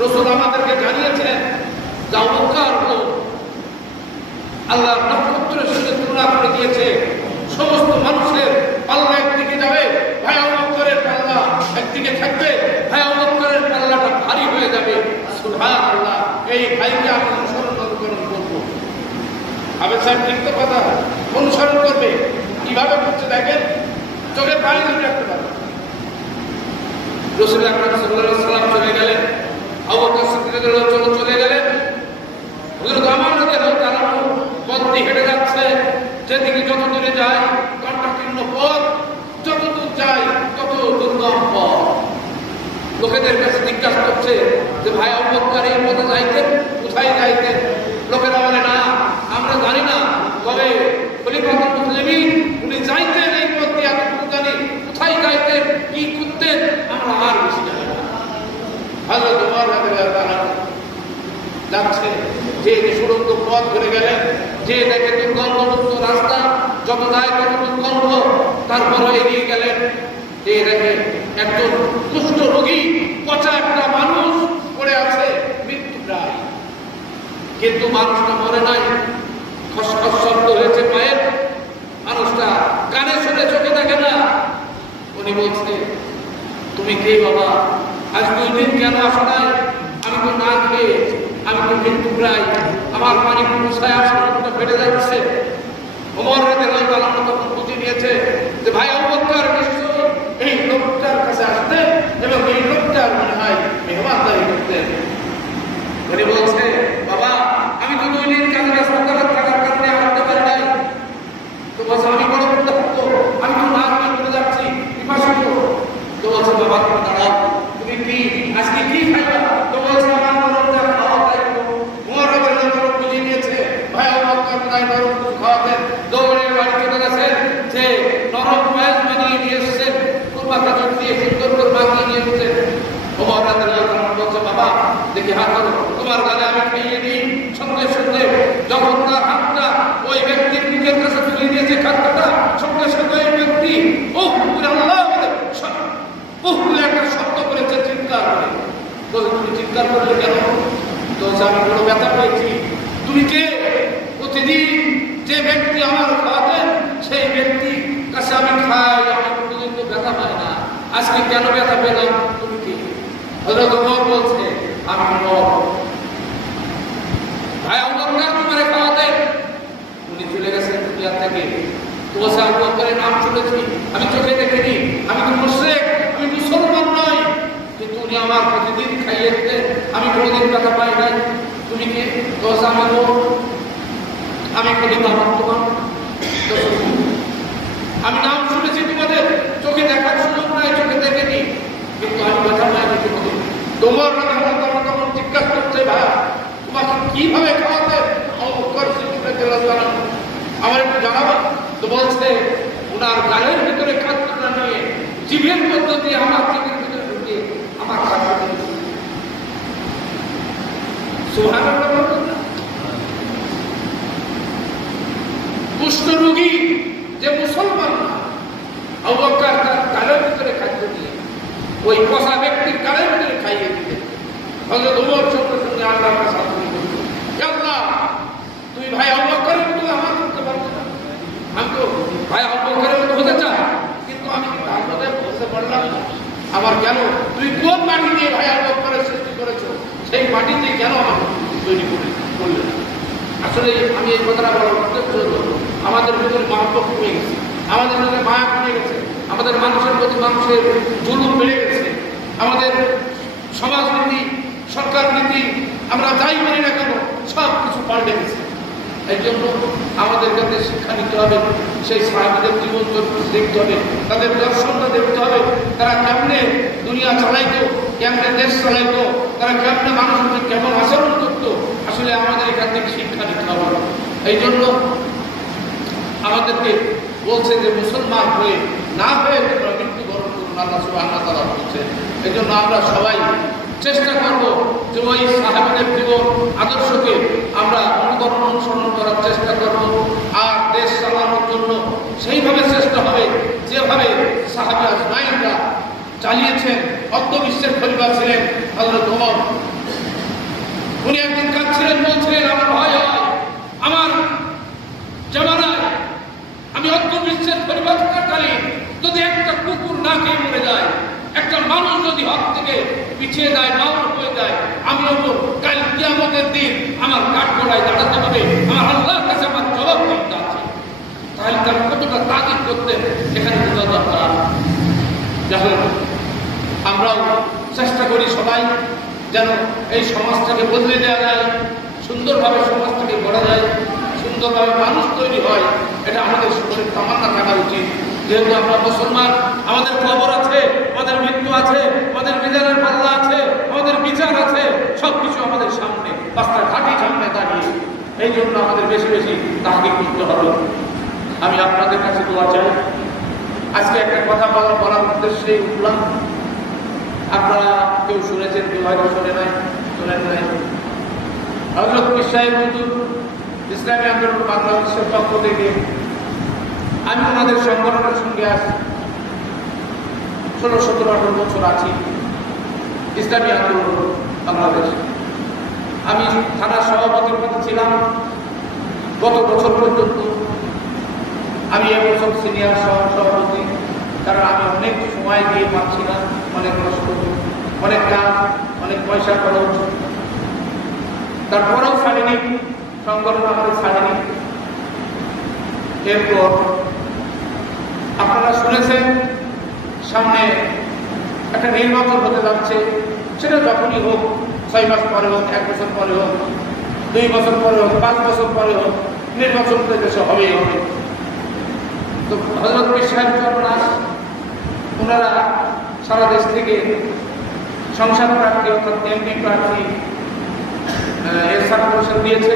রাসূল আমাদেরকে জানিয়েছেন যা উপকার হলো আল্লাহ নক্ষত্রের সাথে তুলনা করে দিয়েছে। সমস্ত মানুষের পাল্লা একদিকে যাবে, ভাই আবু বকরের পাল্লা একদিকে থাকবে, ভাই আবু বকরের পাল্লাটা ভারী হয়ে যাবে। সুবহানাল্লাহ। এই ভাইকে আমি অনুসরণ করব। আবেদ সাহেব ঠিক তো কথা, অনুসরণ করবে। কিভাবে করছে দেখেন, চোখে পানি ধরে রাখতে পারবে। রাসূল আকরাম সাল্লাল্লাহু আলাইহি ওয়াসাল্লাম চলে গেলেন, আবু বকর সিদ্দিক রাদিয়াল্লাহু চলে গেলেন। হযরত ওমর রাদিয়াল্লাহু তাআলা পথ দিয়ে হেঁটে যাচ্ছে, যেদিকে যত দূরে যায় কণ্ঠকীর্ণ পথ, যত দূর যায় তত দুর্গম পথ। লোকেদের কাছে জিজ্ঞাসা করছে যে ভাই আবু বকর এই পথে যাইতেন, কোথায় যাইতেন? লোকেরা বলে না আমরা জানি না, তবে খলিফাতুল মুসলিমিন উনি যাইতেন এই পথ দিয়ে, এতটুকু জানি। কোথায় যাইতেন, কি করতেন আমরা আর বেশি জানি না। হযরত ওমর রাদিয়াল্লাহু তাআলা যাচ্ছে, যে সুড়ঙ্গ পথ ধরে গেলেন, যে দেখে দুর্গন্ধমুক্ত রাস্তা, যত যায় তত দুর্গন্ধ। তারপর এগিয়ে গেলেন, যে দেখে একজন কুষ্ঠ রোগী, পচা একটা মানুষ পড়ে আছে, মৃত্যু প্রায়। কিন্তু মানুষটা মরে নাই, খসখস শব্দ হয়েছে পায়ের। মানুষটা কানে শুনে চোখে দেখে না। উনি বলছে তুমি কে বাবা? আজ 2 দিন কেন আসো নাই? আমি তো না খেয়ে, আমি তো মৃত্যু প্রায়, আমার পানি পোষায় আসলে ফেটে যাচ্ছে। ওমর রাদিয়াল্লাহু তাআলা তখন বুঝে নিয়েছে যে ভাই আবু বকর নিশ্চয়ই এই লোকটার কাছে আসতেন এবং এই লোকটার মনে হয় মেহমানদারি করতেন। উনি বলছে বাবা আমি তো 2 দিন কাজে হাসপাতালে থাকার কারণে আসতে পারি নাই। তো বলছে আমি বড় করতে পারতো, আমি তো না খেয়ে চলে যাচ্ছি, পিপাসিত। তো বলছে বাবা তুমি দাঁড়াও, তুমি কি আজকে কি খাইবা? তো বলছে আমার নরমটা খাওয়া তাই। ওমর রাদিয়াল্লাহু তাআলা বুঝে নিয়েছে ভাই আবু বকর তাই নরম খাওয়াতেন। দৌড়ে বাড়ি চলে গেছেন, যে নরম পায়েস বানিয়ে নিয়ে এসেছেন, কুরমা খাজুর দিয়ে সুন্দর করে মাখিয়ে নিয়ে এসেছেন। ওমর রাদিয়াল্লাহু তাআলা বলছে বাবা দেখি হাত ধরো, তোমার গালে আমি খাইয়ে দিই। সঙ্গে সঙ্গে যখন তার হাতটা ওই ব্যক্তির মুখের কাছে তুলে দিয়েছে খাদ্যটা, সঙ্গে সঙ্গে ওই ব্যক্তি ওহ আল্লাহ বলে একটা শব্দ করেছে, চিৎকার করে। তো তুমি চিৎকার করলে কেন? তো আমি বড় ব্যথা পেয়েছি। তুমি কে? প্রতিদিন যে ব্যক্তি আমার খাওয়াতেন সেই ব্যক্তি কাছে আমি খাই, আমি কোনোদিন তো ব্যথা পাই না, আজকে কেন ব্যথা পেলাম? তুমি কে? হযরত ওমর বলছে আমি ওমর। ভাই আবু বকর তোমারে খাওয়াতেন, উনি চলে গেছেন দুনিয়া থেকে। তো বলছে আবু বকরের নাম শুনেছি, আমি চোখে দেখিনি, আমি তো মুশরিক, আমি মুসলমান নই, কিন্তু উনি আমার প্রতিদিন খাইয়ে দিতেন, আমি কোনোদিন ব্যথা পাই নাই। তুমি কে? তো আমি ওমর, আমি খলিফা বর্তমান। আমি নাম শুনেছি তোমাদের, চোখে দেখার সুযোগ নাই, চোখে দেখেনি, কিন্তু আমি ব্যথা পাইনি কোনোদিন। তোমার তখন জিজ্ঞাসা করছে ভাই তোমাকে কিভাবে খাওয়াতে? আমার একটু জানাবো। তো বলছে ওনার গালের ভিতরে খাদ্যটা নিয়ে জিভের মধ্য দিয়ে আমার জিভের ভিতরে ঢুকিয়ে আমার খাদ্য দিয়েছে। সুবহানাল্লাহ। কুষ্ঠ রোগী যে মুসলমান না, আবু বকর তার গালের ভিতরে খাদ্য দিয়ে ওই পচা ব্যক্তির গালের ভিতরে খাইয়ে দিতেন। হযরত ওমর সঙ্গে সঙ্গে আল্লাহর কাছে আবেদন করলেন, হে আল্লাহ তুমি ভাই আবু বকরের মতো আমার করতে পারছো না? আমি তো ভাই আবু বকরের মতো হতে চাই, কিন্তু আমি তার মধ্যে বসে পারলাম না। আমার কেন তুমি কোন মাটি দিয়ে ভাই আবু বকরের সৃষ্টি করেছো, সেই মাটি দিয়ে কেন আমাকে তৈরি করলে? আসলে আমি এই কথাটা বলার উদ্দেশ্য হলো আমাদের ভিতরে মহব্বত কমে গেছে, আমাদের ভিতরে মায়া কমে গেছে, আমাদের মানুষের প্রতি মানুষের জুলুম বেড়ে গেছে, আমাদের সমাজনীতি, সরকার নীতি, আমরা যাই বলি না কেন সব কিছু পাল্টে গেছে। এই জন্য আমাদের কাছে শিক্ষা নিতে হবে, সেই সাহাবীদের জীবন চরিত্র দেখতে হবে, তাদের দর্শনটা দেখতে হবে, তারা কেমনে দুনিয়া চালাইতো, কেমনে দেশ চালাইতো, তারা কেমনে মানুষের কেমন আচরণ করতো। আসলে আমাদের এখান থেকে শিক্ষা নিতে হবে। এই জন্য আমাদেরকে বলছে যে মুসলমান হয়ে না হয়ে তোমরা মৃত্যুবরণ করুন, আল্লাহ সুবহানাহু ওয়া তাআলা বলছেন। এই জন্য আমরা সবাই চেষ্টা করব যে ওই সাহাবীদের জীবন আদর্শকে আমরা অনুসরণ করার চেষ্টা করব, আর দেশ চালানোর জন্য সেইভাবে চেষ্টা হবে যেভাবে সাহাবী আজমাইনরা চালিয়েছেন। অর্ধ বিশ্বের খলিফা ছিলেন হযরত ওমর মানুষ যদি হক থেকে পিছিয়ে যায়, মাউন হয়ে যায়, আমি বলবো কাল কিয়ামতের দিন আমার কাঠগড়ায় দাঁড়াতে হবে, আমার আল্লাহর কাছে আমার জবাব দিতে আছে। তাহলে তার কতটা তাগিদ করতে এখানে বোঝা দরকার। যাই হোক, আমরাও চেষ্টা করি সবাই যেন এই সমাজটাকে বদলে দেওয়া যায়, সুন্দরভাবে সমাজটাকে গড়া যায়, সুন্দরভাবে মানুষ তৈরি হয়, এটা আমাদের সকলের তামান্না থাকা উচিত। যেহেতু আমরা মুসলমান, আমাদের কবর আছে, আমাদের মৃত্যু আছে, আমাদের মিজানের পাল্লা আছে, আমাদের বিচার আছে, সবকিছু আমাদের সামনে, রাস্তার ঘাটি সামনে দাঁড়িয়ে। এই জন্য আমাদের বেশি বেশি তাহাকে করতে হবে। আমি আপনাদের কাছে দোয়া চাই। আজকে একটা কথা বলার উদ্দেশ্যে উঠলাম। আপনারা কেউ শুনেছেন, কেউ হয়তো শোনেন নাই। হযরত পীর সাহেব হুজুর ইসলামী আন্দোলন বাংলাদেশের পক্ষ থেকে আমি ওনাদের সংগঠনের সঙ্গে আছি 16-17-18 বছর আছি। ইসলামী আন্দোলন বাংলাদেশ আমি থানার সভাপতির পদে ছিলাম গত বছর পর্যন্ত। আমি এবছর সিনিয়র সভাপতি, কারণ আমি অনেক সময় দিয়ে পাচ্ছি না, অনেক কষ্ট, অনেক কাজ, অনেক পয়সা খরচ, তারপরেও ছাড়িনি, সংগঠন আমাদের ছাড়েনি। এরপর আপনারা শুনেছেন সামনে একটা নির্বাচন হতে যাচ্ছে। সেটা যখনই হোক, 6 মাস পরে হোক, 1 বছর পরে হোক, 2 বছর পরে হোক, 5 বছর পরে হোক, নির্বাচন তো দেশে হবেই হবে। তো হযরত পীর সাহেব ওনারা সারা দেশ থেকে সংসদ প্রার্থী অর্থাৎ এমপি প্রার্থী এর সার্কুলেশন দিয়েছে।